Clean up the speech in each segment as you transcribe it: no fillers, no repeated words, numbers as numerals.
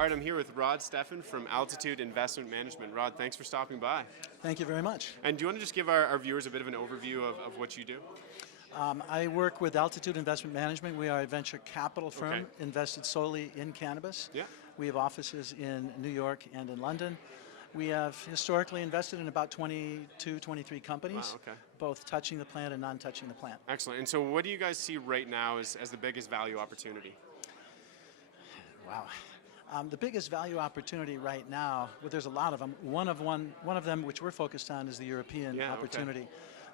All right, I'm here with Rod Stephan from Altitude Investment Management. Rod, thanks for stopping by. Thank you very much. And do you want to just give our viewers a bit of an overview of what you do? I work with Altitude Investment Management. We are a venture capital firm invested solely in cannabis. Yeah. We have offices in New York and in London. We have historically invested in about 22, 23 companies, both touching the plant and non-touching the plant. Excellent. And so what do you guys see right now as the biggest value opportunity? Wow. The biggest value opportunity right now, well, there's a lot of them. One of them, which we're focused on, is the European opportunity.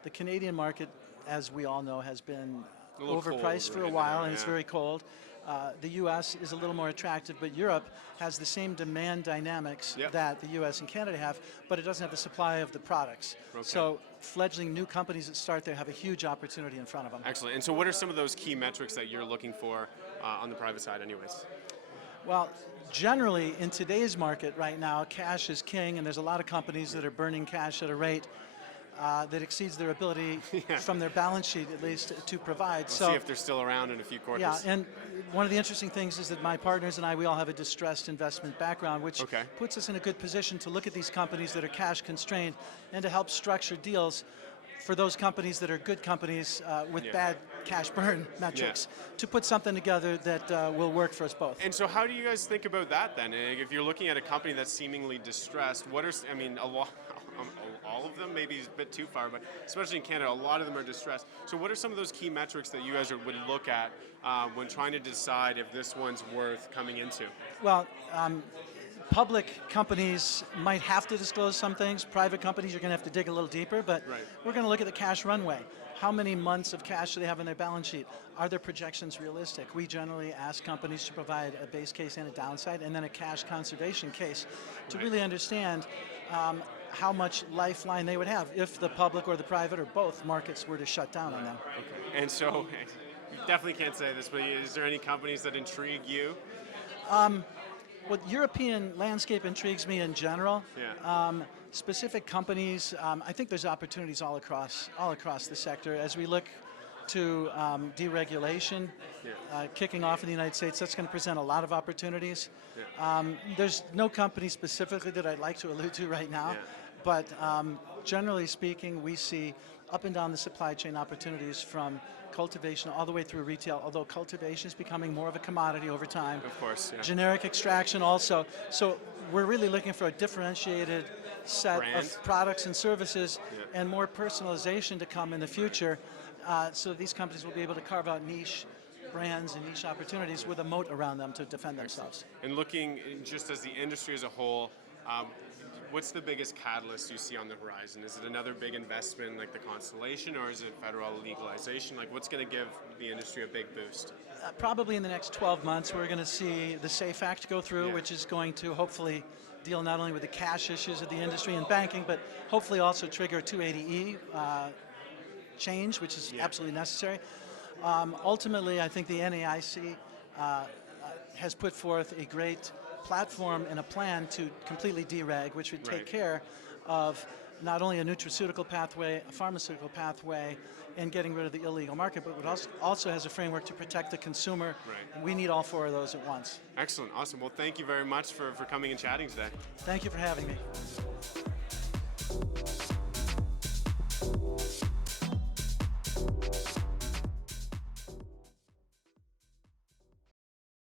The Canadian market, as we all know, has been overpriced for a while, and it's very cold. The U.S. is a little more attractive, but Europe has the same demand dynamics that the U.S. and Canada have, but it doesn't have the supply of the products. So fledgling new companies that start there have a huge opportunity in front of them. Excellent. And so what are some of those key metrics that you're looking for on the private side anyways? Well, generally, in today's market right now, cash is king, and there's a lot of companies that are burning cash at a rate that exceeds their ability from their balance sheet, at least, to provide. We'll see if they're still around in a few quarters. Yeah, and one of the interesting things is that my partners and I, we all have a distressed investment background, which puts us in a good position to look at these companies that are cash constrained and to help structure deals for those companies that are good companies with bad cash burn metrics, to put something together that will work for us both. And so how do you guys think about that then? If you're looking at a company that's seemingly distressed, what are, I mean, all of them, maybe it's a bit too far, but especially in Canada, a lot of them are distressed. So what are some of those key metrics that you guys would look at when trying to decide if this one's worth coming into? Well, public companies might have to disclose some things. Private companies, you're going to have to dig a little deeper, but we're going to look at the cash runway. How many months of cash do they have in their balance sheet? Are their projections realistic? We generally ask companies to provide a base case and a downside, and then a cash conservation case to really understand how much lifeline they would have if the public or the private or both markets were to shut down on them. And so, you definitely can't say this, but is there any companies that intrigue you? Well, European landscape intrigues me in general. Specific companies, I think there's opportunities all across the sector. As we look to deregulation kicking off in the United States, that's going to present a lot of opportunities. There's no company specifically that I'd like to allude to right now, but generally speaking, we see up and down the supply chain opportunities from cultivation all the way through retail, although cultivation is becoming more of a commodity over time. Of course, Generic extraction also. So we're really looking for a differentiated set of products and services and more personalization to come in the future, so these companies will be able to carve out niche brands and niche opportunities with a moat around them to defend themselves. And looking just as the industry as a whole, what's the biggest catalyst you see on the horizon? Is it another big investment like the Constellation, or is it federal legalization? Like, what's going to give the industry a big boost? Probably in the next 12 months, we're going to see the SAFE Act go through, which is going to hopefully deal not only with the cash issues of the industry and banking, but hopefully also trigger 280E change, which is absolutely necessary. Ultimately, I think the NAIC has put forth a great platform and a plan to completely dereg, which would take care of not only a nutraceutical pathway, a pharmaceutical pathway, and getting rid of the illegal market, but it also has a framework to protect the consumer. And we need all four of those at once. Excellent. Awesome. Well, thank you very much for coming and chatting today. Thank you for having me.